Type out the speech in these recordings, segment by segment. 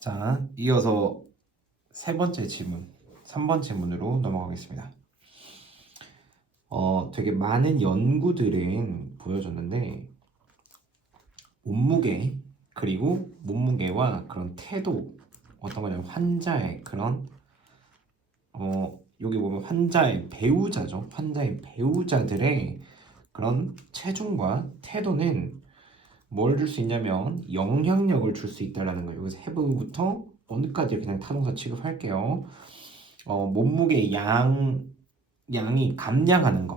자, 이어서 세 번째 질문, 3번 질문으로 넘어가겠습니다. 되게 많은 연구들은 보여줬는데 몸무게 그리고 몸무게와 그런 태도 어떤 거냐면 환자의 그런 여기 보면 환자의 배우자죠. 환자의 배우자들의 그런 체중과 태도는 뭘 줄 수 있냐면 영향력을 줄 수 있다라는 거예요. 여기서 해부부터 어느까지 그냥 타동사 취급할게요. 몸무게 양이 감량하는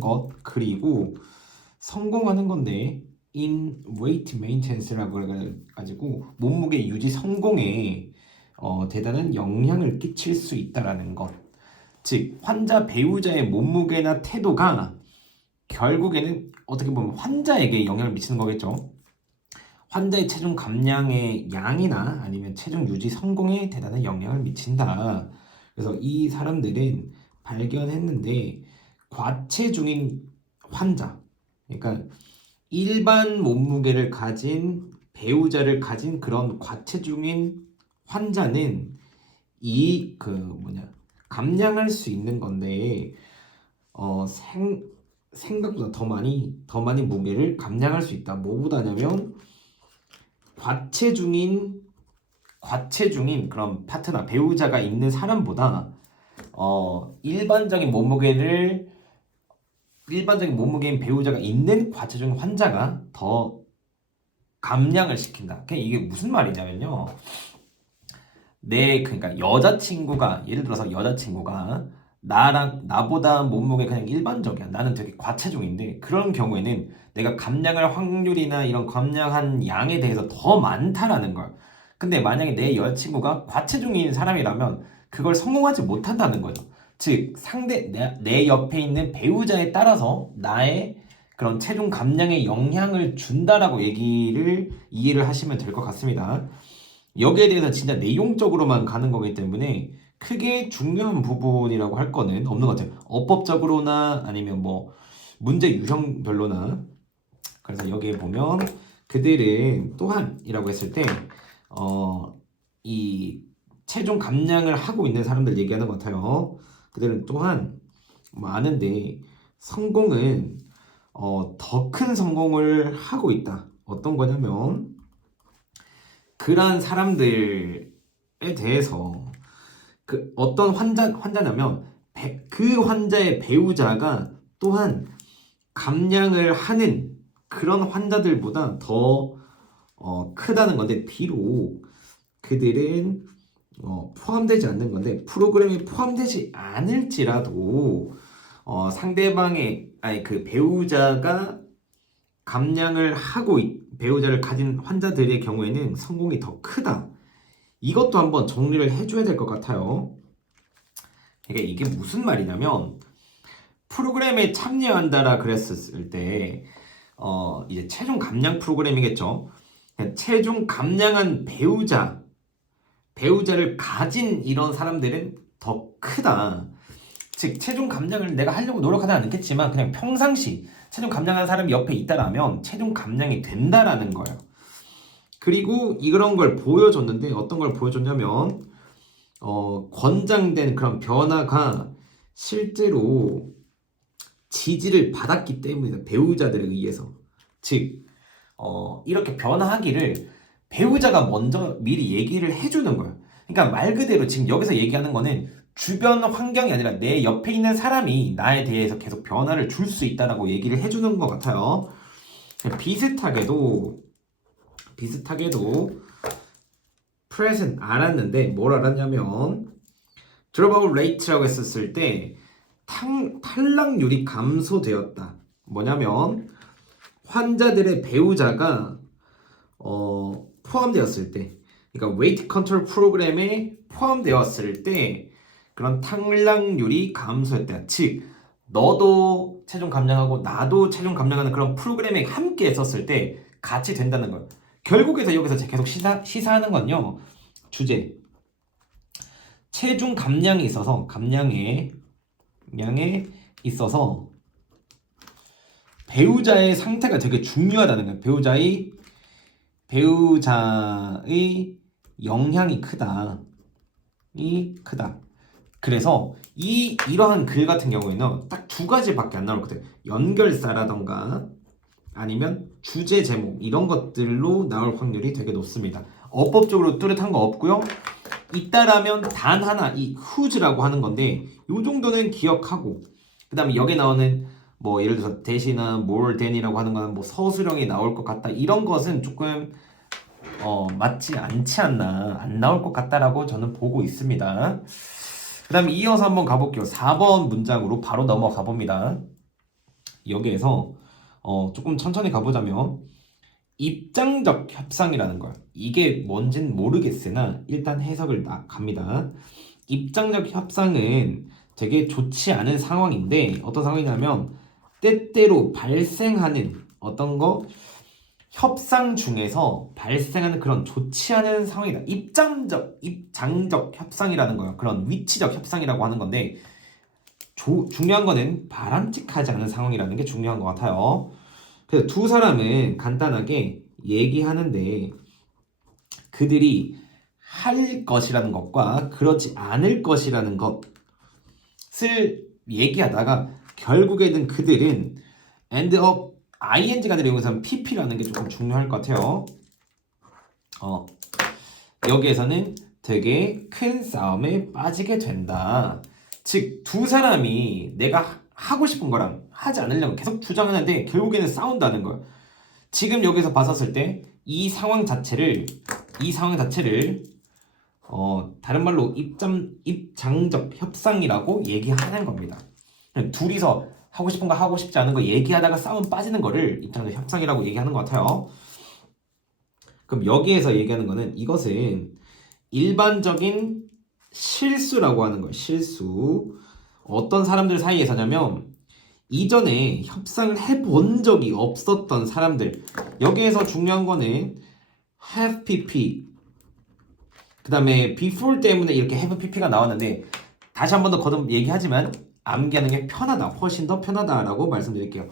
것 그리고 성공하는 건데 in weight maintenance라고 해가지고 몸무게 유지 성공에 대단한 영향을 끼칠 수 있다라는 것. 즉 환자 배우자의 몸무게나 태도가 결국에는 어떻게 보면 환자에게 영향을 미치는 거겠죠. 환자의 체중 감량의 양이나 아니면 체중 유지 성공에 대단한 영향을 미친다. 그래서 이 사람들은 발견했는데 과체중인 환자, 그러니까 일반 몸무게를 가진 배우자를 가진 그런 과체중인 환자는 이 감량할 수 있는 건데 생각보다 더 많이 무게를 감량할 수 있다. 뭐보다냐면 과체중인 그런 파트너 배우자가 있는 사람보다 일반적인 몸무게인 배우자가 있는 과체중 환자가 더 감량을 시킨다. 그러니까 이게 무슨 말이냐면요. 그러니까 여자친구가 예를 들어서 여자친구가 나보다 몸무게 그냥 일반적이야. 나는 되게 과체중인데 그런 경우에는 내가 감량할 확률이나 이런 감량한 양에 대해서 더 많다라는 걸. 근데 만약에 내 여자친구가 과체중인 사람이라면 그걸 성공하지 못한다는 거죠. 즉 내 옆에 있는 배우자에 따라서 나의 그런 체중 감량에 영향을 준다라고 이해를 하시면 될 것 같습니다. 여기에 대해서 진짜 내용적으로만 가는 거기 때문에 크게 중요한 부분이라고 할 거는 없는 것 같아요. 어법적으로나 아니면 뭐 문제 유형별로나. 그래서 여기에 보면 그들은 또한이라고 했을 때 이 체중 감량을 하고 있는 사람들 얘기하는 것 같아요. 그들은 또한 많은데 성공은 더 큰 성공을 하고 있다. 어떤 거냐면 그러한 사람들에 대해서 어떤 환자냐면 그 환자의 배우자가 또한 감량을 하는 그런 환자들보다 더 크다는 건데 비록 그들은 포함되지 않는 건데 프로그램에 포함되지 않을지라도 상대방의 아니 그 배우자가 배우자를 가진 환자들의 경우에는 성공이 더 크다. 이것도 한번 정리를 해줘야 될 것 같아요. 그러니까 이게 무슨 말이냐면 프로그램에 참여한다라 그랬을 때 이제 체중 감량 프로그램이겠죠. 그러니까 체중 감량한 배우자를 가진 이런 사람들은 더 크다. 즉 체중 감량을 내가 하려고 노력하지 않겠지만 그냥 평상시 체중 감량하는 사람이 옆에 있다라면 체중 감량이 된다라는 거예요. 그리고 이런 걸 보여줬는데 어떤 걸 보여줬냐면 권장된 그런 변화가 실제로 지지를 받았기 때문에 배우자들에 의해서 즉 이렇게 변화하기를 배우자가 먼저 미리 얘기를 해주는 거예요. 그러니까 말 그대로 지금 여기서 얘기하는 거는 주변 환경이 아니라 내 옆에 있는 사람이 나에 대해서 계속 변화를 줄 수 있다라고 얘기를 해주는 것 같아요. 비슷하게도 프렛은 알았는데 뭘 알았냐면 드롭아웃 레이트라고 했었을 때 탈락률이 감소되었다. 뭐냐면 환자들의 배우자가 포함되었을 때, 그러니까 웨이트 컨트롤 프로그램에 포함되었을 때 그런 탈락률이 감소했다. 즉 너도 체중 감량하고 나도 체중 감량하는 그런 프로그램에 함께 했었을 때 같이 된다는 거예요. 결국에서 여기서 제가 계속 시사하는 건요. 주제 체중 감량에 있어서 배우자의 상태가 되게 중요하다는 거예요. 배우자의 영향이 크다. 이 크다. 그래서 이러한 글 같은 경우에는 딱 두 가지밖에 안 나올 것 같아요. 연결사라던가 아니면 주제 제목 이런 것들로 나올 확률이 되게 높습니다. 어법적으로 뚜렷한 거 없고요. 있다라면 단 하나 이 who's라고 하는 건데 요 정도는 기억하고 그 다음에 여기 나오는 뭐 예를 들어서 대신나 more than이라고 하는 거는 뭐 서술형이 나올 것 같다 이런 것은 조금 맞지 않지 않나 안 나올 것 같다라고 저는 보고 있습니다. 그 다음에 이어서 한번 가볼게요. 4번 문장으로 바로 넘어가 봅니다. 여기에서 조금 천천히 가보자면 입장적 협상이라는 걸 이게 뭔진 모르겠으나 일단 해석을 갑니다. 입장적 협상은 되게 좋지 않은 상황인데 어떤 상황이냐면 때때로 발생하는 어떤 거 협상 중에서 발생하는 그런 좋지 않은 상황이다. 입장적 협상이라는 거야. 그런 위치적 협상이라고 하는 건데 중요한 거는 바람직하지 않은 상황이라는 게 중요한 것 같아요. 그래서 두 사람은 간단하게 얘기하는데 그들이 할 것이라는 것과 그렇지 않을 것이라는 것을 얘기하다가 결국에는 그들은 end up ing가 들어있는 것은 pp라는 게 조금 중요할 것 같아요. 여기에서는 되게 큰 싸움에 빠지게 된다. 즉 두 사람이 내가 하고 싶은 거랑 하지 않으려고 계속 주장하는데 결국에는 싸운다는 거야. 지금 여기서 봤었을 때 이 상황 자체를 다른 말로 입장적 협상이라고 얘기하는 겁니다. 둘이서 하고 싶은 거 하고 싶지 않은 거 얘기하다가 싸움 빠지는 거를 입장적 협상이라고 얘기하는 것 같아요. 그럼 여기에서 얘기하는 거는 이것은 일반적인 실수라고 하는 거예요. 실수. 어떤 사람들 사이에서냐면 이전에 협상을 해본 적이 없었던 사람들. 여기에서 중요한 거는 have pp 그 다음에 before 때문에 이렇게 have pp가 나왔는데 다시 한 번 더 거듭 얘기하지만 암기하는 게 편하다. 훨씬 더 편하다라고 말씀드릴게요.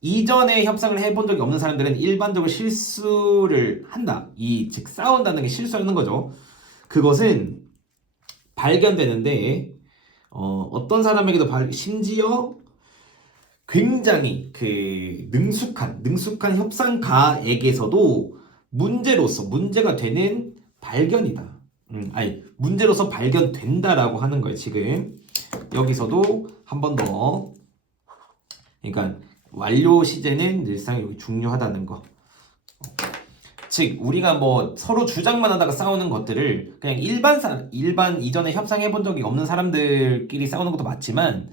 이전에 협상을 해본 적이 없는 사람들은 일반적으로 실수를 한다. 즉 싸운다는 게 실수하는 거죠. 그것은 발견되는데 어떤 사람에게도 심지어 굉장히 그 능숙한 협상가에게서도 문제가 되는 발견이다. 문제로서 발견된다라고 하는 거예요. 지금 여기서도 한 번 더 그러니까 완료 시제는 늘상 여기 중요하다는 거. 즉 우리가 뭐 서로 주장만 하다가 싸우는 것들을 그냥 일반 이전에 협상해 본 적이 없는 사람들끼리 싸우는 것도 맞지만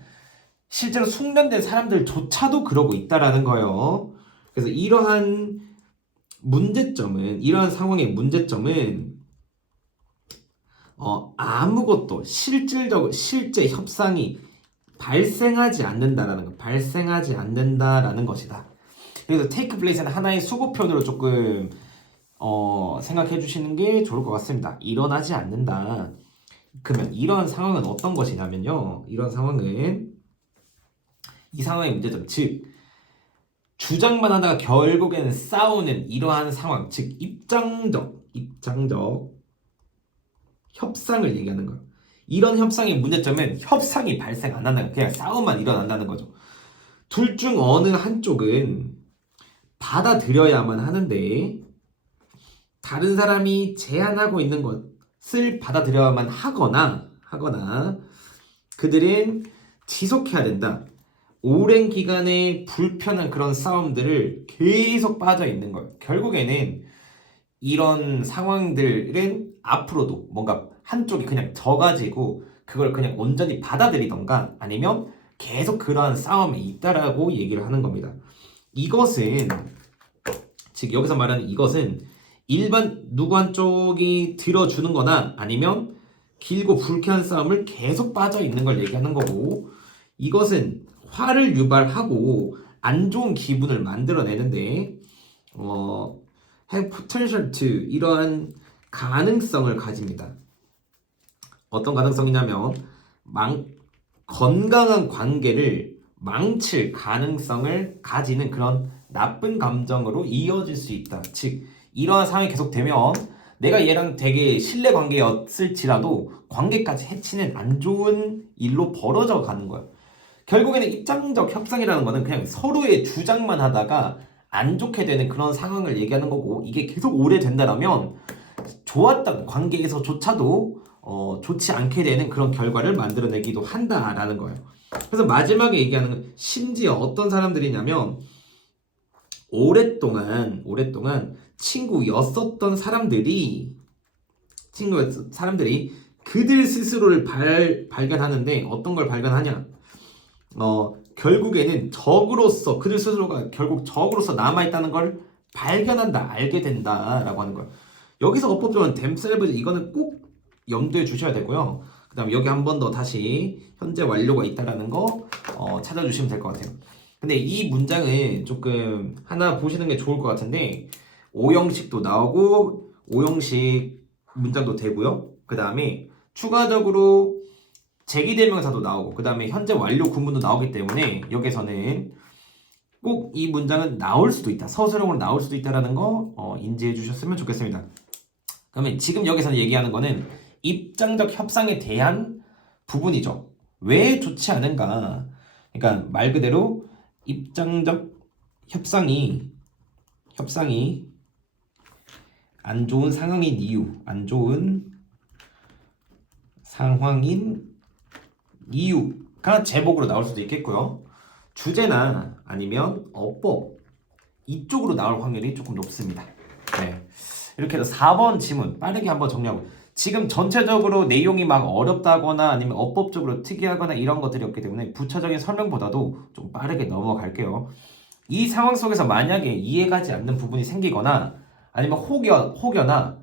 실제로 숙련된 사람들조차도 그러고 있다라는 거예요. 그래서 이러한 상황의 문제점은 아무것도 실제 협상이 발생하지 않는다라는 것이다. 그래서 take place는 하나의 수고 표현으로 조금 생각해 주시는 게 좋을 것 같습니다. 일어나지 않는다. 그러면 이러한 상황은 어떤 것이냐면요. 이 상황의 문제점, 즉 주장만 하다가 결국에는 싸우는 이러한 상황, 즉 입장적 협상을 얘기하는 거예요. 이런 협상의 문제점은 협상이 발생 안 한다는 거예요. 그냥 싸움만 일어난다는 거죠. 둘 중 어느 한쪽은 받아들여야만 하는데 다른 사람이 제안하고 있는 것을 받아들여야만 하거나 그들은 지속해야 된다. 오랜 기간의 불편한 그런 싸움들을 계속 빠져 있는 거예요. 결국에는 이런 상황들은 앞으로도 뭔가 한쪽이 그냥 져가지고 그걸 그냥 온전히 받아들이던가 아니면 계속 그러한 싸움이 있다라고 얘기를 하는 겁니다. 즉 여기서 말하는 이것은 일반 누구 한쪽이 들어주는 거나 아니면 길고 불쾌한 싸움을 계속 빠져 있는 걸 얘기하는 거고 이것은 화를 유발하고 안 좋은 기분을 만들어내는데 have potential to 이러한 가능성을 가집니다. 어떤 가능성이냐면 건강한 관계를 망칠 가능성을 가지는 그런 나쁜 감정으로 이어질 수 있다. 즉 이러한 상황이 계속되면 내가 얘랑 되게 신뢰 관계였을지라도 관계까지 해치는 안 좋은 일로 벌어져 가는 거예요. 결국에는 입장적 협상이라는 거는 그냥 서로의 주장만 하다가 안 좋게 되는 그런 상황을 얘기하는 거고, 이게 계속 오래 된다라면 좋았던 관계에서조차도 좋지 않게 되는 그런 결과를 만들어내기도 한다라는 거예요. 그래서 마지막에 얘기하는 건 심지어 어떤 사람들이냐면 오랫동안 친구였었던 사람들이 그들 스스로를 발견하는데 어떤 걸 발견하냐? 결국에는 적으로서 그들 스스로가 결국 적으로서 남아있다는 걸 발견한다, 알게 된다라고 하는 거예요. 여기서 어법적으로는 themselves 이거는 꼭 염두에 주셔야 되고요. 그 다음에 여기 한 번 더 다시 현재 완료가 있다라는 거 찾아주시면 될 것 같아요. 근데 이 문장은 조금 하나 보시는 게 좋을 것 같은데, 오형식도 나오고 오형식 문장도 되고요. 그 다음에 추가적으로 제기대명사도 나오고 그 다음에 현재 완료 구문도 나오기 때문에 여기서는 꼭 이 문장은 나올 수도 있다, 서술형으로 나올 수도 있다라는 거 인지해 주셨으면 좋겠습니다. 그러면 지금 여기서는 얘기하는 거는 입장적 협상에 대한 부분이죠. 왜 좋지 않은가? 그러니까 말 그대로 입장적 협상이 안 좋은 상황인 이유, 안 좋은 상황인 이유가 제목으로 나올 수도 있겠고요. 주제나 아니면 어법 이쪽으로 나올 확률이 조금 높습니다. 네. 이렇게 해서 4번 지문 빠르게 한번 정리하고, 지금 전체적으로 내용이 막 어렵다거나 아니면 어법적으로 특이하거나 이런 것들이 없기 때문에 부차적인 설명보다도 좀 빠르게 넘어갈게요. 이 상황 속에서 만약에 이해가지 않는 부분이 생기거나 아니면 혹여나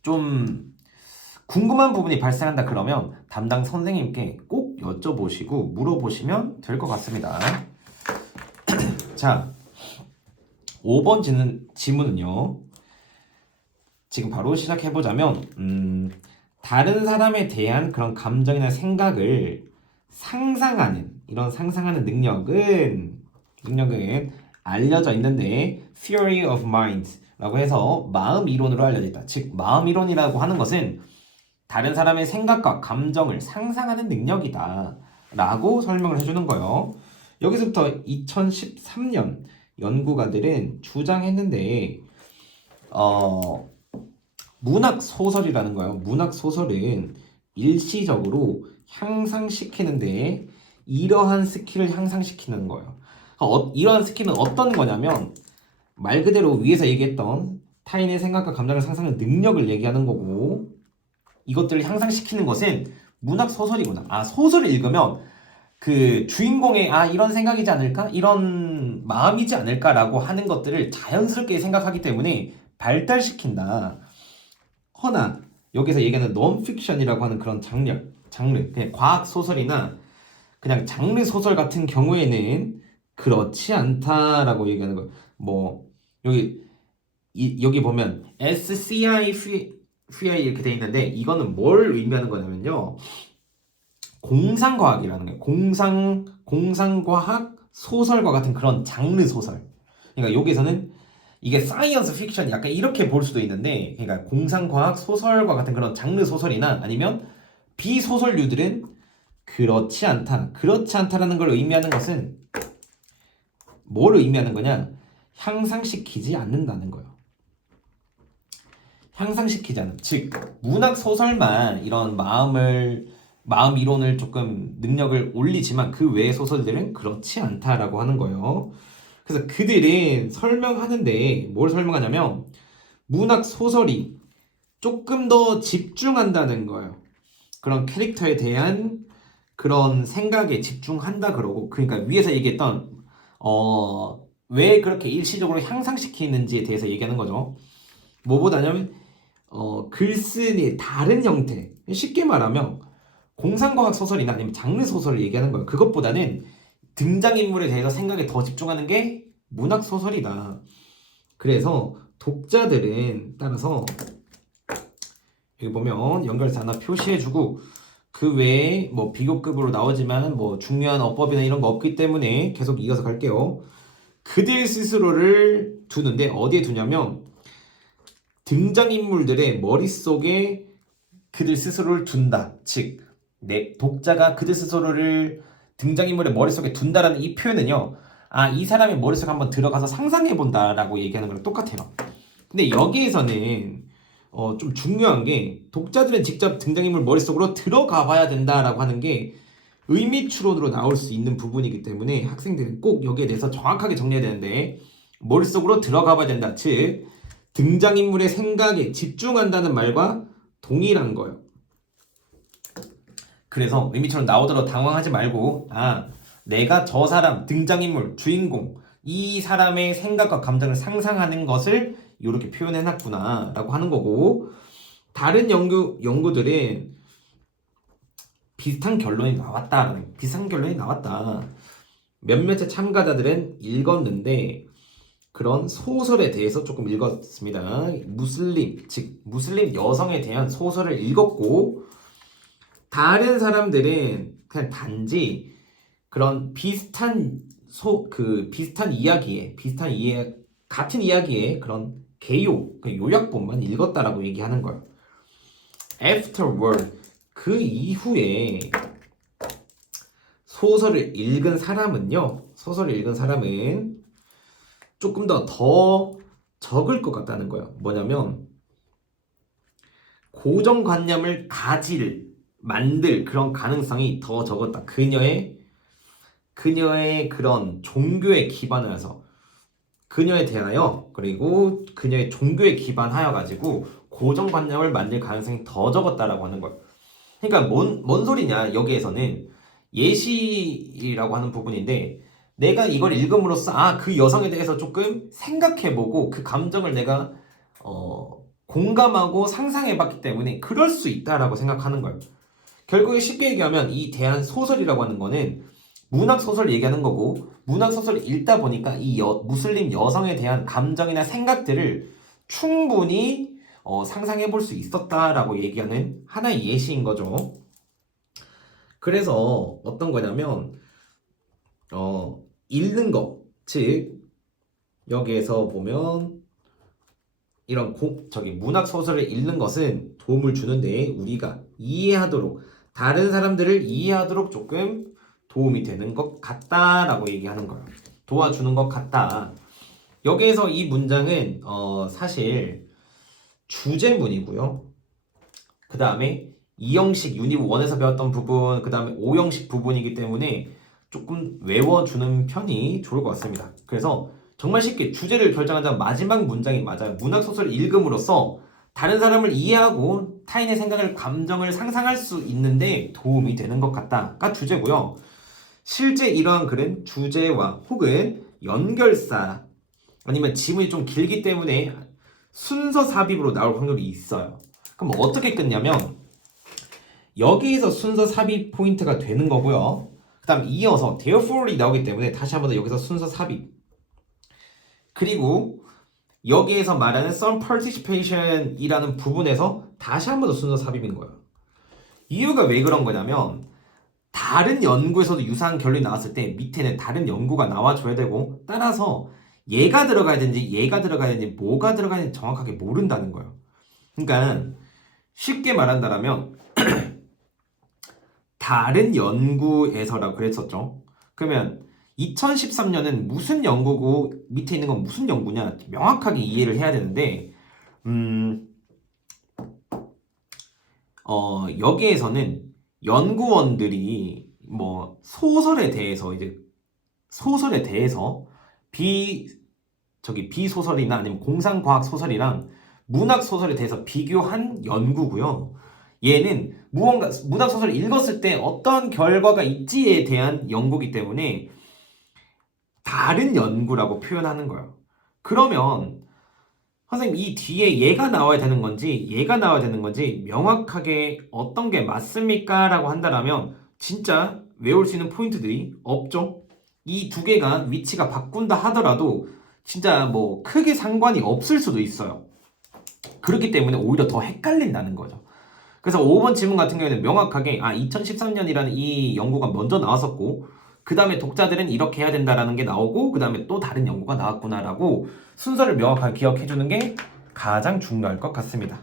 좀 궁금한 부분이 발생한다 그러면 담당 선생님께 꼭 여쭤보시고 물어보시면 될 것 같습니다. 자, 5번 지문은요. 지금 바로 시작해보자면 다른 사람에 대한 그런 감정이나 생각을 이런 상상하는 능력은 알려져 있는데 theory of mind 라고 해서 마음 이론으로 알려져 있다. 즉 마음 이론이라고 하는 것은 다른 사람의 생각과 감정을 상상하는 능력이다 라고 설명을 해주는 거예요. 여기서부터 2013년 연구가들은 주장했는데 문학 소설이라는 거예요. 문학 소설은 일시적으로 향상시키는데 이러한 스킬을 향상시키는 거예요. 이러한 스킬은 어떤 거냐면 말 그대로 위에서 얘기했던 타인의 생각과 감정을 상상하는 능력을 얘기하는 거고, 이것들을 향상시키는 것은 문학 소설이구나. 소설을 읽으면 그 주인공의 이런 생각이지 않을까? 이런 마음이지 않을까라고 하는 것들을 자연스럽게 생각하기 때문에 발달시킨다. 허나 여기서 얘기하는 논픽션이라고 하는 그런 장르 그냥 과학 소설이나 그냥 장르 소설 같은 경우에는 그렇지 않다라고 얘기하는 거예요. 뭐 여기 보면 SCI 이렇게 돼 있는데 이거는 뭘 의미하는 거냐면요. 공상과학이라는 거예요. 공상과학 소설과 같은 그런 장르 소설. 그러니까 여기서는 이게 사이언스 픽션 약간 이렇게 볼 수도 있는데, 그러니까 공상과학 소설과 같은 그런 장르 소설이나 아니면 비소설류들은 그렇지 않다라는 걸 의미하는 것은 뭘 의미하는 거냐? 향상시키지 않는다는 거예요. 향상시키지 않는, 즉 문학 소설만 이런 마음 이론을 조금 능력을 올리지만 그 외의 소설들은 그렇지 않다라고 하는 거예요. 그래서 그들은 설명하는데 뭘 설명하냐면 문학 소설이 조금 더 집중한다는 거예요. 그런 캐릭터에 대한 그런 생각에 집중한다 그러고, 그러니까 위에서 얘기했던 왜 그렇게 일시적으로 향상시키는지에 대해서 얘기하는 거죠. 뭐보다냐면 글쓰기의 다른 형태, 쉽게 말하면 공상과학 소설이나 아니면 장르 소설을 얘기하는 거예요. 그것보다는 등장인물에 대해서 생각에 더 집중하는 게 문학 소설이다. 그래서 독자들은 따라서 여기 보면 연결해서 하나 표시해주고, 그 외에 뭐 비교급으로 나오지만 뭐 중요한 어법이나 이런 거 없기 때문에 계속 이어서 갈게요. 그들 스스로를 두는데 어디에 두냐면 등장인물들의 머릿속에 그들 스스로를 둔다. 즉, 내 독자가 그들 스스로를 등장인물의 머릿속에 둔다라는 이 표현은요. 아, 이 사람의 머릿속에 한번 들어가서 상상해본다라고 얘기하는 거랑 똑같아요. 근데 여기에서는 좀 중요한 게 독자들은 직접 등장인물 머릿속으로 들어가 봐야 된다라고 하는 게 의미 추론으로 나올 수 있는 부분이기 때문에 학생들은 꼭 여기에 대해서 정확하게 정리해야 되는데 머릿속으로 들어가 봐야 된다. 즉 등장인물의 생각에 집중한다는 말과 동일한 거예요. 그래서 의미처럼 나오더라도 당황하지 말고 내가 저 사람 등장인물 주인공 이 사람의 생각과 감정을 상상하는 것을 이렇게 표현해놨구나 라고 하는 거고 다른 연구들은 비슷한 결론이 나왔다. 몇몇의 참가자들은 읽었는데 그런 소설에 대해서 조금 읽었습니다. 무슬림 여성에 대한 소설을 읽었고 다른 사람들은 그냥 단지 그런 같은 이야기의 그런 개요, 요약본만 읽었다라고 얘기하는 거예요. Afterward, 그 이후에 소설을 읽은 사람은 조금 더 적을 것 같다는 거예요. 뭐냐면 고정관념을 만들 그런 가능성이 더 적었다. 그녀의 그런 종교에 기반을 해서 그녀에 대하여 그리고 그녀의 종교에 기반하여 가지고 고정관념을 만들 가능성이 더 적었다라고 하는 거예요. 그러니까 뭔 소리냐 여기에서는 예시라고 하는 부분인데 내가 이걸 읽음으로써 그 여성에 대해서 조금 생각해보고 그 감정을 내가 공감하고 상상해봤기 때문에 그럴 수 있다라고 생각하는 거예요. 결국에 쉽게 얘기하면 이 대한 소설이라고 하는 거는 문학 소설을 얘기하는 거고 문학 소설을 읽다 보니까 이 무슬림 여성에 대한 감정이나 생각들을 충분히 상상해 볼 수 있었다라고 얘기하는 하나의 예시인 거죠. 그래서 어떤 거냐면 읽는 거, 즉 여기에서 보면 이런 문학 소설을 읽는 것은 도움을 주는데 우리가 다른 사람들을 이해하도록 조금 도움이 되는 것 같다라고 얘기하는 거예요. 도와주는 것 같다. 여기에서 이 문장은 사실 주제문이고요. 그 다음에 2형식 유닛 1에서 배웠던 부분, 그 다음에 5형식 부분이기 때문에 조금 외워주는 편이 좋을 것 같습니다. 그래서 정말 쉽게 주제를 결정하자면 마지막 문장이 맞아요. 문학소설을 읽음으로써 다른 사람을 이해하고 타인의 생각을, 감정을 상상할 수 있는데 도움이 되는 것 같다가 주제고요. 실제 이러한 글은 주제와 혹은 연결사 아니면 지문이 좀 길기 때문에 순서 삽입으로 나올 확률이 있어요. 그럼 어떻게 끝냐면 여기에서 순서 삽입 포인트가 되는 거고요. 그 다음 이어서 therefore이 나오기 때문에 다시 한번 더 여기서 순서 삽입. 그리고 여기에서 말하는 some participation 이라는 부분에서 다시 한번 더 순서 삽입인 거예요. 이유가 왜 그런 거냐면 다른 연구에서도 유사한 결론이 나왔을 때 밑에는 다른 연구가 나와줘야 되고 따라서 얘가 들어가야 되는지 뭐가 들어가야 되는지 정확하게 모른다는 거예요. 그러니까 쉽게 말한다면 다른 연구에서라고 그랬었죠. 그러면 2013년은 무슨 연구고 밑에 있는 건 무슨 연구냐 명확하게 이해를 해야 되는데 여기에서는 연구원들이 뭐 소설에 대해서 비소설이나 아니면 공상과학 소설이랑 문학 소설에 대해서 비교한 연구고요. 얘는 문학 소설을 읽었을 때 어떤 결과가 있지에 대한 연구이기 때문에 다른 연구라고 표현하는 거예요. 그러면 선생님 이 뒤에 얘가 나와야 되는 건지 명확하게 어떤 게 맞습니까? 라고 한다면 진짜 외울 수 있는 포인트들이 없죠. 이 두 개가 위치가 바꾼다 하더라도 진짜 뭐 크게 상관이 없을 수도 있어요. 그렇기 때문에 오히려 더 헷갈린다는 거죠. 그래서 5번 질문 같은 경우에는 명확하게 2013년이라는 이 연구가 먼저 나왔었고 그 다음에 독자들은 이렇게 해야 된다라는 게 나오고 그 다음에 또 다른 연구가 나왔구나라고 순서를 명확하게 기억해주는 게 가장 중요할 것 같습니다.